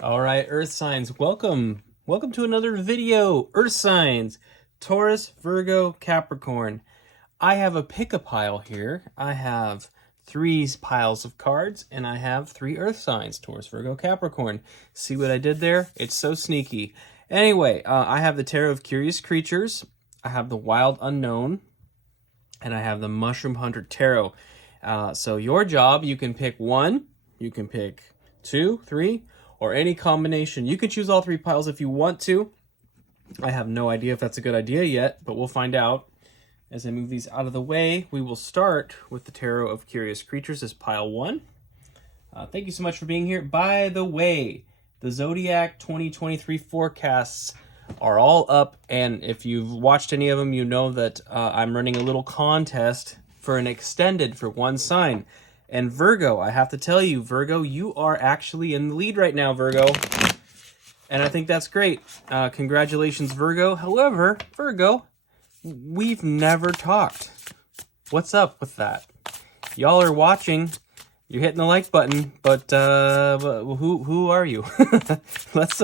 All right, Earth signs, welcome. Welcome to another video. Earth signs, Taurus, Virgo, Capricorn. I have a pick-a-pile here. I have three piles of cards, and I have three Earth signs, Taurus, Virgo, Capricorn. See what I did there? It's so sneaky. Anyway, I have the Tarot of Curious Creatures. I have the Wild Unknown, and I have the Mushroom Hunter Tarot. So your job, you can pick one, you can pick two, three, or any combination. You can choose all three piles if you want to. I have no idea if that's a good idea yet, but we'll find out. As I move these out of the way, we will start with the Tarot of Curious Creatures as pile one. Thank you so much for being here. By the way, the Zodiac 2023 forecasts are all up, and if you've watched any of them, you know that I'm running a little contest for an extended for one sign. And Virgo, I have to tell you, Virgo, you are actually in the lead right now, Virgo. And I think that's great. Congratulations, Virgo. However, Virgo, we've never talked. What's up with that? Y'all are watching. You're hitting the like button, but who are you? Let's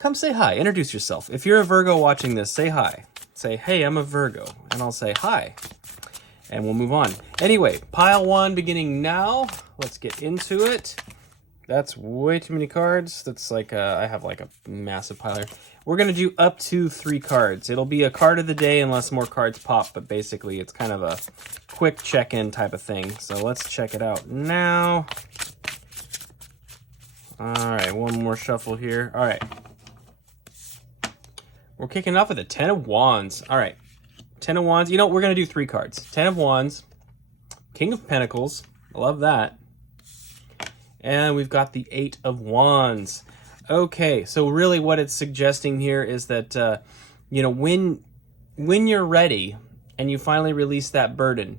come say hi. Introduce yourself. If you're a Virgo watching this, say hi. Say, hey, I'm a Virgo, and I'll say hi. And we'll move on. Anyway, pile one beginning now. Let's get into it. That's way too many cards. That's like I have like a massive pile here. We're gonna do up to 3 cards. It'll be a card of the day unless more cards pop, but basically it's kind of a quick check-in type of thing. So let's check it out now. All right, one more shuffle here. All right. We're kicking off with a 10 of Wands. All right. 10 of Wands. You know, we're going to do 3 cards. 10 of Wands. King of Pentacles. I love that. And we've got the 8 of Wands. Okay, so really what it's suggesting here is that, you know, when you're ready and you finally release that burden,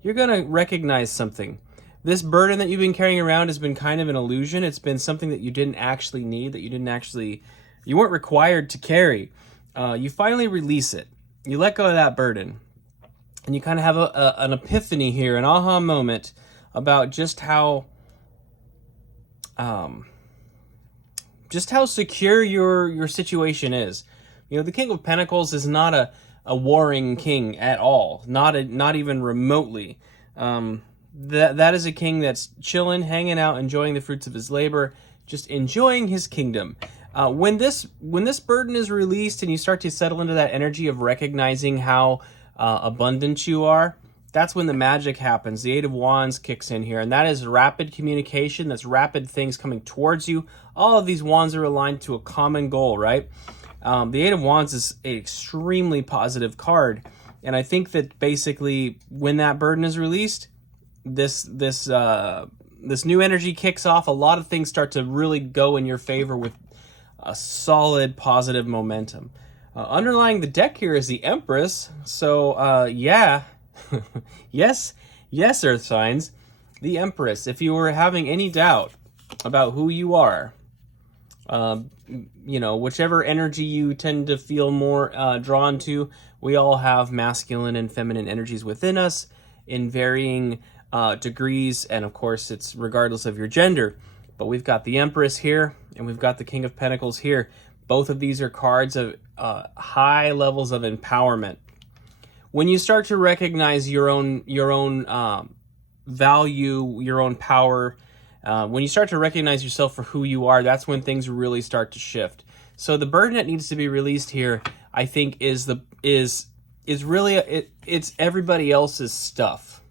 you're going to recognize something. This burden that you've been carrying around has been kind of an illusion. It's been something that you didn't actually need, that you weren't required to carry. You finally release it. You let go of that burden, and you kind of have an epiphany here, an aha moment about just how secure your situation is. You know, the King of Pentacles is not a warring king at all, not even remotely. That is a king that's chilling, hanging out, enjoying the fruits of his labor, just enjoying his kingdom. When this burden is released and you start to settle into that energy of recognizing how abundant you are, that's when the magic happens. The 8 of Wands kicks in here, and that is rapid communication. That's rapid things coming towards you. All of these wands are aligned to a common goal, right? The 8 of Wands is an extremely positive card, and I think that basically when that burden is released, this new energy kicks off. A lot of things start to really go in your favor with a solid positive momentum. Underlying the deck here is the Empress. So yeah, yes, Earth signs, the Empress. If you were having any doubt about who you are, you know, whichever energy you tend to feel more drawn to, we all have masculine and feminine energies within us in varying degrees, and of course it's regardless of your gender. But we've got the Empress here, and we've got the King of Pentacles here. Both of these are cards of high levels of empowerment. When you start to recognize your own value, your own power, when you start to recognize yourself for who you are, that's when things really start to shift. So the burden that needs to be released here, I think, is really it's everybody else's stuff.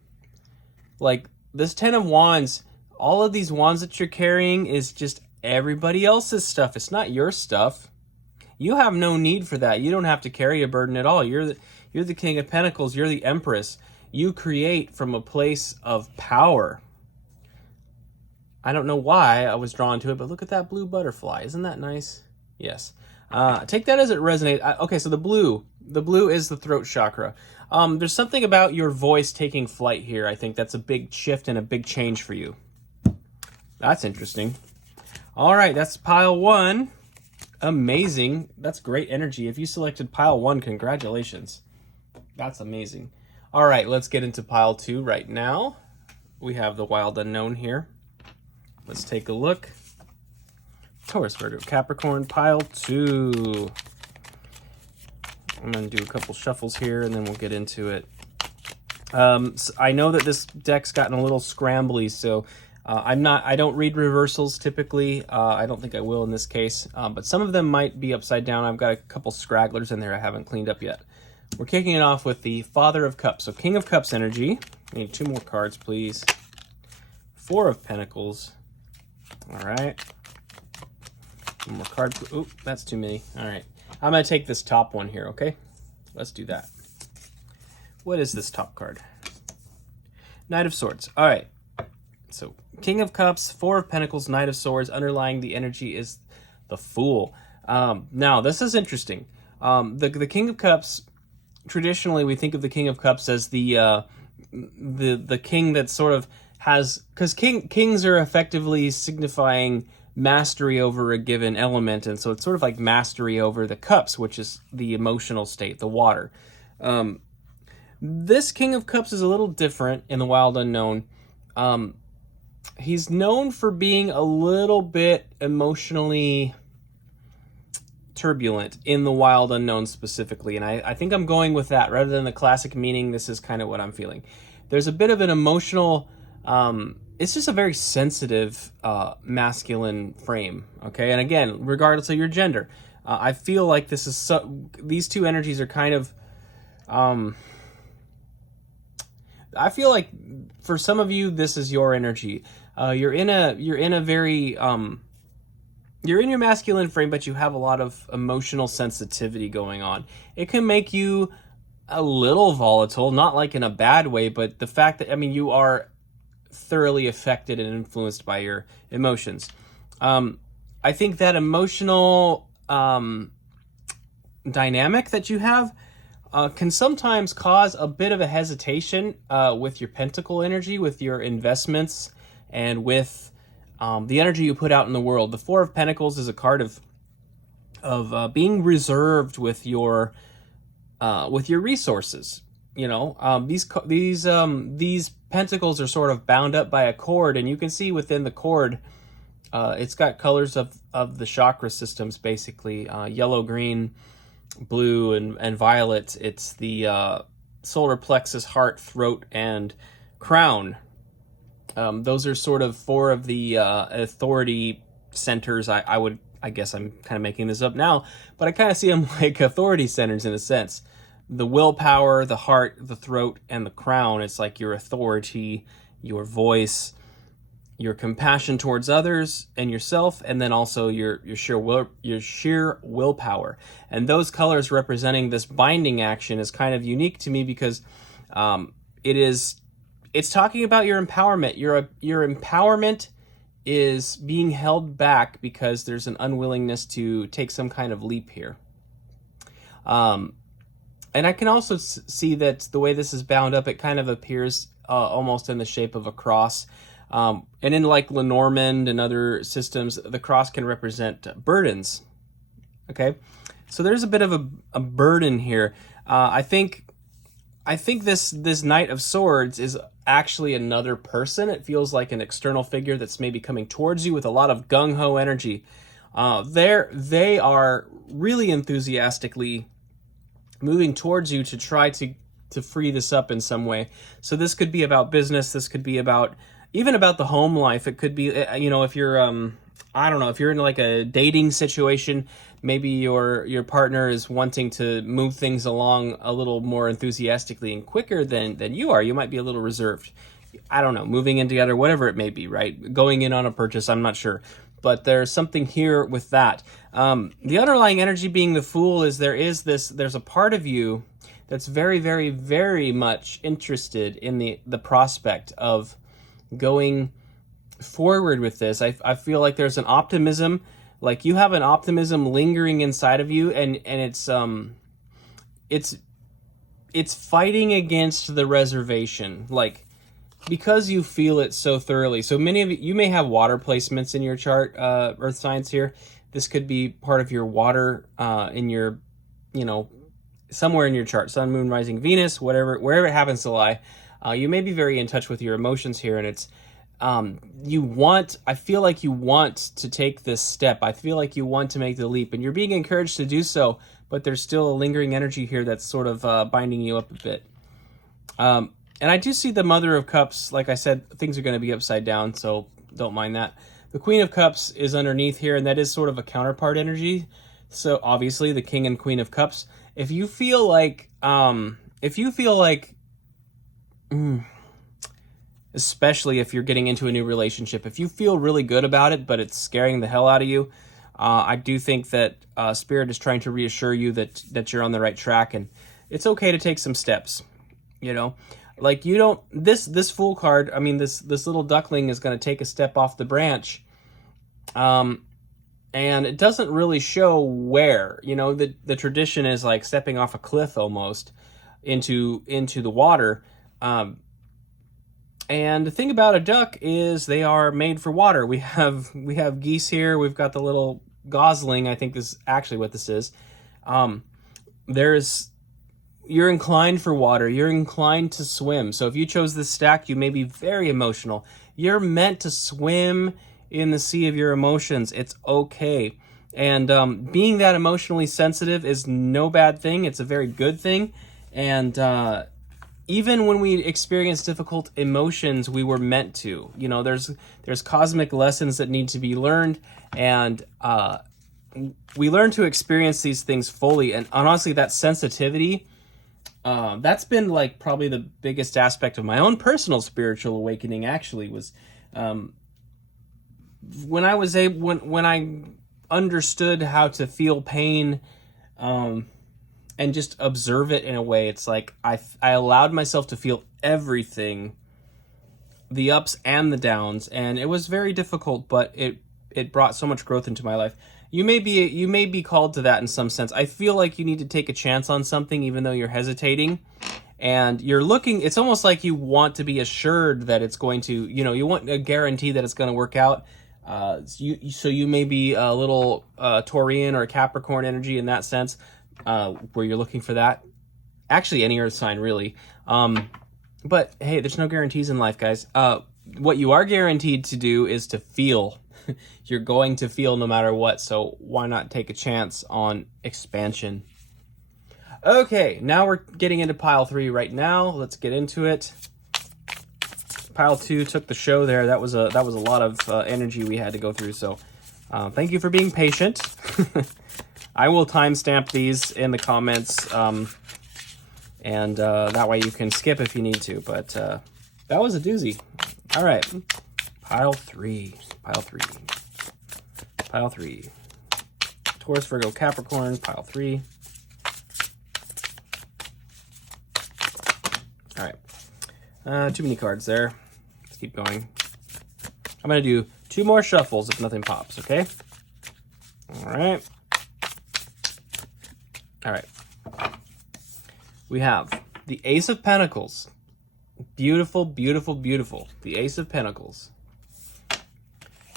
Like this 10 of Wands. All of these wands that you're carrying is just everybody else's stuff. It's not your stuff. You have no need for that. You don't have to carry a burden at all. You're the King of Pentacles. You're the Empress. You create from a place of power. I don't know why I was drawn to it, but look at that blue butterfly. Isn't that nice? Yes. Take that as it resonates. Okay, so the blue is the throat chakra. There's something about your voice taking flight here. I think that's a big shift and a big change for you. That's interesting. All right, that's pile one. Amazing. That's great energy. If you selected pile one, congratulations. That's amazing. All right, let's get into pile two right now. We have the Wild Unknown here. Let's take a look. Taurus, Virgo, Capricorn, pile 2. I'm going to do a couple shuffles here, and then we'll get into it. So I know that this deck's gotten a little scrambly, so I don't read reversals typically. I don't think I will in this case, but some of them might be upside down. I've got a couple scragglers in there I haven't cleaned up yet. We're kicking it off with the Father of Cups. So King of Cups energy. I need 2 more cards, please. 4 of Pentacles. All right. 1 more card. Oop, that's too many. All right. I'm going to take this top one here, okay? Let's do that. What is this top card? Knight of Swords. All right. So King of Cups, 4 of Pentacles, Knight of Swords. Underlying the energy is the Fool. Now, this is interesting. The King of Cups, traditionally we think of the King of Cups as the king that sort of has... Because kings are effectively signifying mastery over a given element, and so it's sort of like mastery over the cups, which is the emotional state, the water. This King of Cups is a little different in the Wild Unknown. He's known for being a little bit emotionally turbulent in the Wild Unknown specifically, and I think I'm going with that rather than the classic meaning. This is kind of what I'm feeling. There's a bit of an emotional... it's just a very sensitive masculine frame, okay? And again, regardless of your gender, I feel like this is these two energies are kind of... I feel like for some of you, this is your energy. You're in a very you're in your masculine frame, but you have a lot of emotional sensitivity going on. It can make you a little volatile, not like in a bad way, but the fact that, I mean, you are thoroughly affected and influenced by your emotions. I think that emotional dynamic that you have can sometimes cause a bit of a hesitation with your pentacle energy, with your investments, and with the energy you put out in the world. The 4 of Pentacles is a card of being reserved with your resources. You know, these pentacles are sort of bound up by a cord, and you can see within the cord, it's got colors of the chakra systems, basically yellow, green, blue, and violet. It's the solar plexus, heart, throat, and crown. Those are sort of 4 of the authority centers. I guess I'm kind of making this up now, but I kind of see them like authority centers in a sense. The willpower, the heart, the throat, and the crown. It's like your authority, your voice, your compassion towards others and yourself, and then also your sheer willpower. And those colors representing this binding action is kind of unique to me because it's talking about your empowerment. Your empowerment is being held back because there's an unwillingness to take some kind of leap here. And I can also see that the way this is bound up, it kind of appears almost in the shape of a cross. And in like Lenormand and other systems, the cross can represent burdens. Okay, so there's a bit of a burden here. I think this Knight of Swords is actually another person. It feels like an external figure that's maybe coming towards you with a lot of gung-ho energy. They are really enthusiastically moving towards you to try to free this up in some way. So this could be about business. This could be about even about the home life. It could be, you know, if you're, I don't know, if you're in like a dating situation, maybe your partner is wanting to move things along a little more enthusiastically and quicker than you are. You might be a little reserved. I don't know, moving in together, whatever it may be, right? Going in on a purchase, I'm not sure. But there's something here with that. The underlying energy being the Fool is there's a part of you that's very, very, very much interested in the prospect of going forward with this. I feel like there's an optimism, like you have an optimism lingering inside of you, and it's fighting against the reservation, like, because you feel it so thoroughly. So many of you may have water placements in your chart, earth signs here. This could be part of your water in your, you know, somewhere in your chart, sun, moon, rising, Venus, wherever it happens to lie. You may be very in touch with your emotions here, and I feel like you want to take this step. I feel like you want to make the leap, and you're being encouraged to do so, but there's still a lingering energy here that's sort of binding you up a bit. And I do see the Mother of Cups. Like I said, things are going to be upside down, so don't mind that. The Queen of Cups is underneath here, and that is sort of a counterpart energy. So obviously the King and Queen of Cups. If you feel like, especially if you're getting into a new relationship, if you feel really good about it, but it's scaring the hell out of you, I do think that Spirit is trying to reassure you that you're on the right track, and it's okay to take some steps. You know, like you don't, this Fool card, I mean, this little duckling is going to take a step off the branch. And it doesn't really show where. You know, the tradition is like stepping off a cliff almost into the water. And the thing about a duck is they are made for water. We have geese here. We've got the little gosling. I think this is actually what this is. You're inclined for water. You're inclined to swim. So if you chose this stack, you may be very emotional. You're meant to swim in the sea of your emotions. It's okay. And being that emotionally sensitive is no bad thing. It's a very good thing. And even when we experience difficult emotions, we were meant to. You know, there's cosmic lessons that need to be learned, and we learn to experience these things fully. And honestly, that sensitivity, that's been like probably the biggest aspect of my own personal spiritual awakening. Actually, was when I understood how to feel pain, and just observe it in a way. It's like I allowed myself to feel everything, the ups and the downs, and it was very difficult, but it brought so much growth into my life. You may be called to that in some sense. I feel like you need to take a chance on something even though you're hesitating, and you're looking, it's almost like you want to be assured that it's going to, you know, you want a guarantee that it's going to work out. So you may be a little Taurian or Capricorn energy in that sense, where you're looking for that. Actually, any earth sign, really. But hey, there's no guarantees in life, guys. What you are guaranteed to do is to feel. You're going to feel no matter what, so why not take a chance on expansion? Okay, now we're getting into pile 3 right now. Let's get into it. Pile 2 took the show there. That was a lot of energy we had to go through, so thank you for being patient. I will timestamp these in the comments, and that way you can skip if you need to, but that was a doozy. All right, pile 3. Taurus, Virgo, Capricorn, pile 3. All right, too many cards there. Let's keep going. I'm going to do 2 more shuffles if nothing pops, okay? All right. All right. We have the Ace of Pentacles. Beautiful, beautiful, beautiful. The Ace of Pentacles.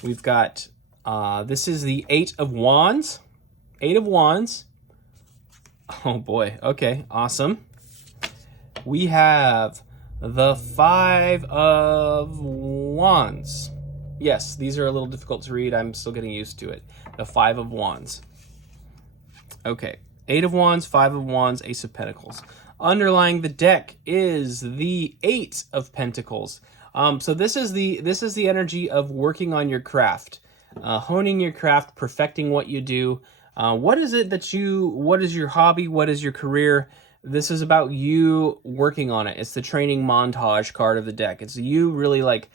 We've got, this is the 8 of Wands. 8 of Wands. Oh boy. Okay, awesome. We have the 5 of Wands. Yes, these are a little difficult to read. I'm still getting used to it. The 5 of Wands. Okay. 8 of Wands, 5 of Wands, Ace of Pentacles. Underlying the deck is the 8 of Pentacles. So this is the energy of working on your craft, honing your craft, perfecting what you do. What is your hobby? What is your career? This is about you working on it. It's the training montage card of the deck. It's you really like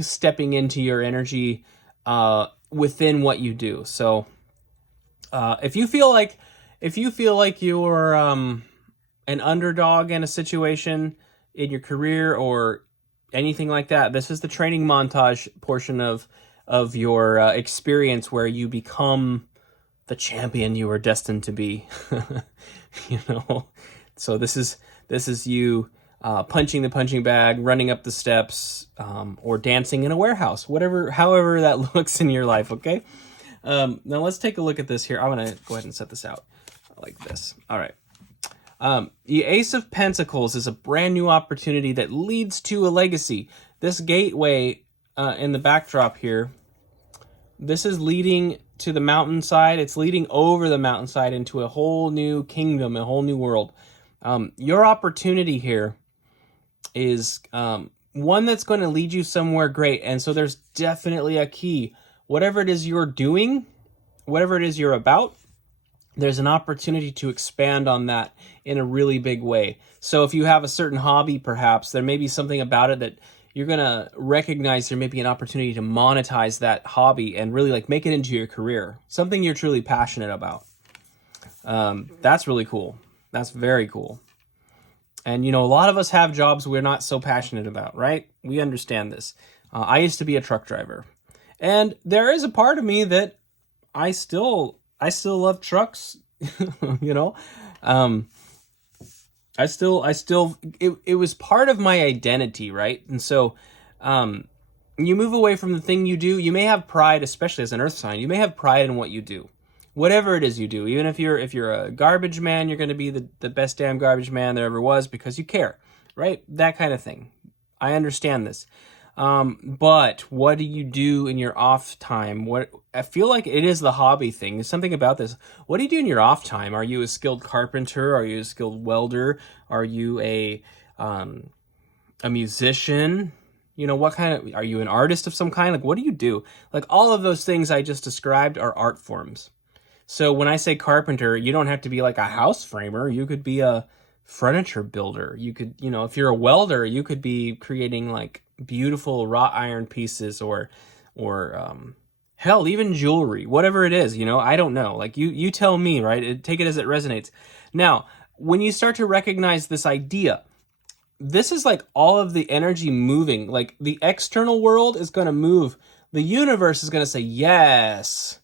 stepping into your energy within what you do. So if you feel like you're an underdog in a situation in your career or anything like that, this is the training montage portion of your experience where you become the champion you were destined to be. You know, so this is you punching the punching bag, running up the steps, or dancing in a warehouse, however that looks in your life. Okay. Now let's take a look at this here. I'm gonna go ahead and set this out like this. All right. The Ace of Pentacles is a brand new opportunity that leads to a legacy. This gateway in the backdrop here, this is leading to the mountainside. It's leading over the mountainside into a whole new kingdom, a whole new world. Your opportunity here is one that's going to lead you somewhere great. And so there's definitely a key. Whatever it is you're doing, whatever it is you're about, there's an opportunity to expand on that in a really big way. So if you have a certain hobby, perhaps, there may be something about it that you're going to recognize there may be an opportunity to monetize that hobby and really like make it into your career, something you're truly passionate about. That's really cool. That's very cool. And, you know, a lot of us have jobs we're not so passionate about, right? We understand this. I used to be a truck driver. And there is a part of me that I still love trucks, you know? It was part of my identity, right? And so, you move away from the thing you do, you may have pride, especially as an earth sign, you may have pride in what you do. Whatever it is you do, even if you're a garbage man, you're going to be the best damn garbage man there ever was because you care, right? That kind of thing. I understand this. But what do you do in your off time? I feel like it is the hobby thing. There's something about this. What do you do in your off time? Are you a skilled carpenter? Are you a skilled welder? Are you a musician? You know, are you an artist of some kind? Like, what do you do? Like, all of those things I just described are art forms. So when I say carpenter, you don't have to be like a house framer. You could be a furniture builder. You could, you know, if you're a welder, you could be creating like beautiful wrought iron pieces or hell, even jewelry, whatever it is, you know, I don't know. Like you tell me, right? Take it as it resonates. Now, when you start to recognize this idea, this is like all of the energy moving, like the external world is going to move. The universe is going to say, yes.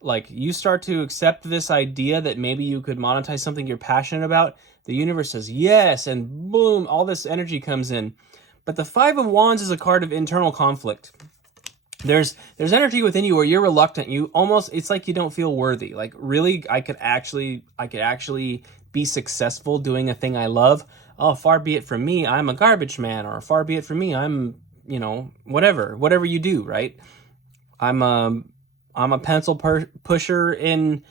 Like you start to accept this idea that maybe you could monetize something you're passionate about. The universe says yes, and boom, all this energy comes in. But the Five of Wands is a card of internal conflict. There's energy within you where you're reluctant. It's like you don't feel worthy. Like, really, I could actually be successful doing a thing I love. Oh, far be it from me, I'm a garbage man, or far be it from me, I'm, you know, whatever you do, right? I'm a pencil pusher in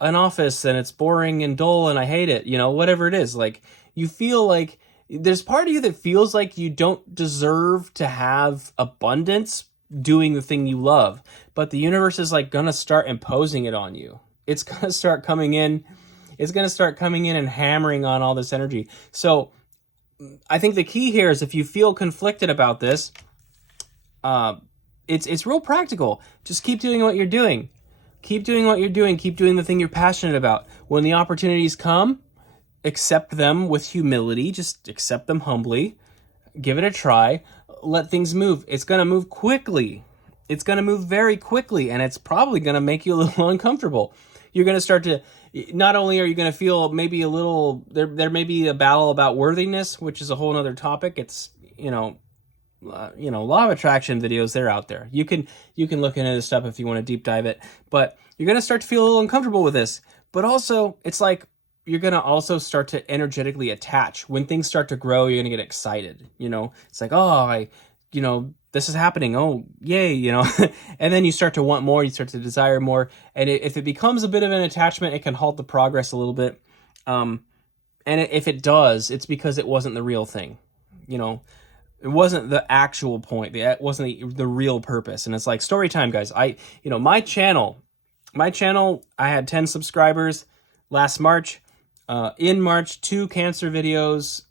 an office and it's boring and dull and I hate it, you know, whatever it is. Like, you feel like there's part of you that feels like you don't deserve to have abundance doing the thing you love, but the universe is like gonna start imposing it on you. It's gonna start coming in. It's gonna start coming in and hammering on all this energy. So I think the key here is if you feel conflicted about this, it's real practical. Just keep doing what you're doing. Keep doing what you're doing. Keep doing the thing you're passionate about. When the opportunities come, accept them with humility. Just accept them humbly. Give it a try. Let things move. It's going to move quickly. It's going to move very quickly, and it's probably going to make you a little uncomfortable. You're going to start to, not only are you going to feel maybe a little, there may be a battle about worthiness, which is a whole other topic. It's, law of attraction videos, they're out there. You can look into this stuff if you want to deep dive it, but you're going to start to feel a little uncomfortable with this. But also, it's like you're going to also start to energetically attach. When things start to grow, you're going to get excited. You know, it's like, oh, this is happening. Oh, yay, you know. And then you start to want more. You start to desire more. And if it becomes a bit of an attachment, it can halt the progress a little bit. And if it does, it's because it wasn't the real thing. You know, it wasn't the actual point. It wasn't the real purpose. And it's like story time, guys. My channel, I had 10 subscribers last March. In March, 2 Cancer videos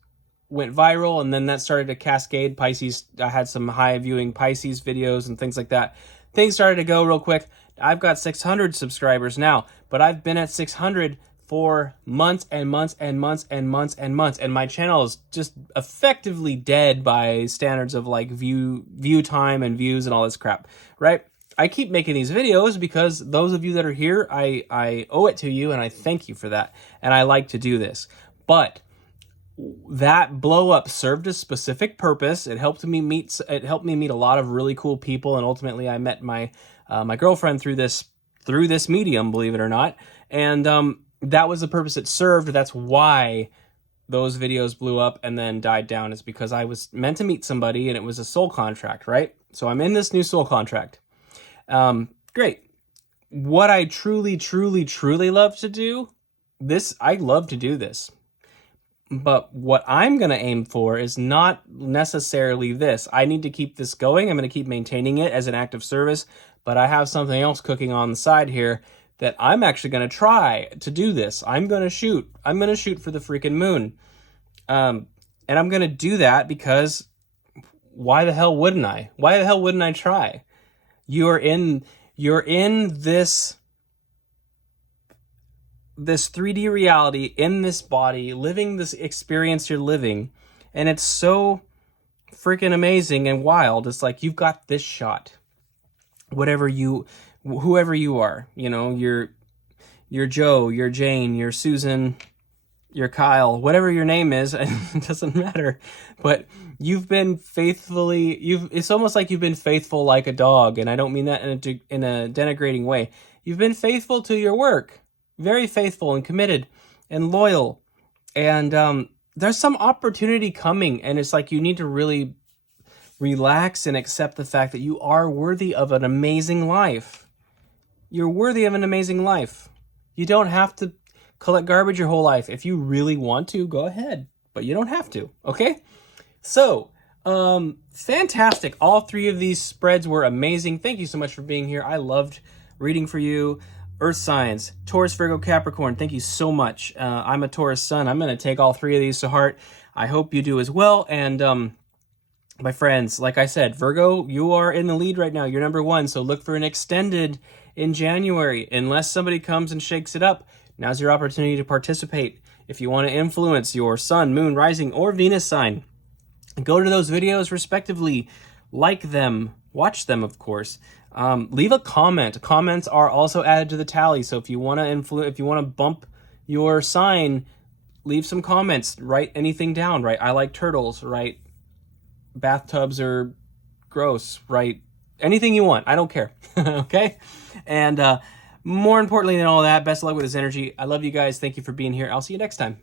went viral, and then that started to cascade. Pisces, I had some high viewing Pisces videos and things like that. Things started to go real quick. I've got 600 subscribers now, but I've been at 600 for months and months and months and months and months, and my channel is just effectively dead by standards of like view time and views and all this crap, right? I keep making these videos because those of you that are here, I owe it to you, and I thank you for that, and I like to do this. But that blow up served a specific purpose. It helped me meet a lot of really cool people, and ultimately I met my girlfriend through this medium, believe it or not, and that was the purpose it served. That's why those videos blew up and then died down is because I was meant to meet somebody and it was a soul contract, right? So I'm in this new soul contract. Great. What I truly, truly, truly love to do, I love to do this. But what I'm going to aim for is not necessarily this. I need to keep this going. I'm going to keep maintaining it as an act of service, but I have something else cooking on the side here that I'm actually going to try to do this. I'm going to shoot for the freaking moon. And I'm going to do that because why the hell wouldn't I? Why the hell wouldn't I try? You're in this 3D reality, in this body, living this experience you're living, and it's so freaking amazing and wild. It's like, you've got this shot. Whoever you are, you know, you're Joe, you're Jane, you're Susan, you're Kyle, whatever your name is, it doesn't matter. But you've been it's almost like you've been faithful like a dog, and I don't mean that in a denigrating way. You've been faithful to your work. Very faithful and committed and loyal. And there's some opportunity coming, and it's like you need to really relax and accept the fact that you are worthy of an amazing life. You're worthy of an amazing life. You don't have to collect garbage your whole life. If you really want to, go ahead, but you don't have to, okay? So, fantastic. All 3 of these spreads were amazing. Thank you so much for being here. I loved reading for you. Earth signs, Taurus, Virgo, Capricorn, thank you so much. I'm a Taurus sun. I'm going to take all 3 of these to heart. I hope you do as well. And my friends, like I said, Virgo, you are in the lead right now. You're number 1, so look for an extended in January. Unless somebody comes and shakes it up, now's your opportunity to participate. If you want to influence your sun, moon, rising, or Venus sign, go to those videos respectively. Like them. Watch them, of course. Leave a comment. Comments are also added to the tally. So if you want to bump your sign, leave some comments. Write anything down. Write, I like turtles. Write, bathtubs are gross. Write anything you want. I don't care. Okay? And more importantly than all that, best of luck with this energy. I love you guys. Thank you for being here. I'll see you next time.